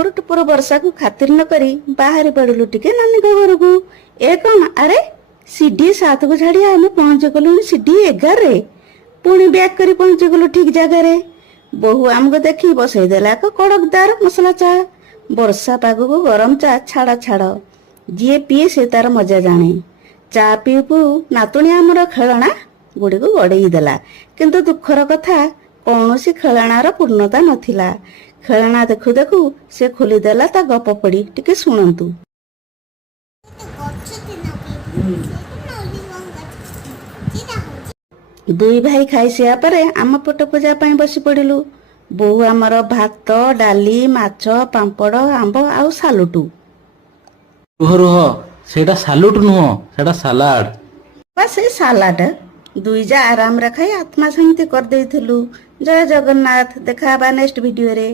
टुपुर टुपुर वर्षा को खातिर न करी बाहर पड़लु टिके नानी घर को। ए कौन अरे सीढ़ी 7 को छाड़ी आम पहुंच गलु सीढ़ी 11 पुणी बैक कर पहुंच गलु ठीक जगह। बहु आमको देखी बसई देला कड़कदार मसला चा। वर्षा पाग को गरम चा छाड़ छाड़ जी पीए से तार मजा जाने। चा पीऊ पीऊ नातुणी आमर खेलना गुड़ी को गड़े देला किंतु दुखर कथा कौन सी खेलनार पूर्णता नथिला। खेलना देखु देखु से खोलीदेला ता गप पड़ी टिके शुणु। दुई भाई खाई सारा परे आम पेट पूजा बसी पड़िलु। बोहू आमर भात डाली माछ पांपड़ आंब आउ सालुटु। रुह रुह सेटा सालुट नुह सेटा सालाड। बस ए सालाड दुई जा आराम रे खाई आत्मा शांति कर देइथिलु। जय जगन्नाथ। देखा नेक्स्ट वीडियो रे।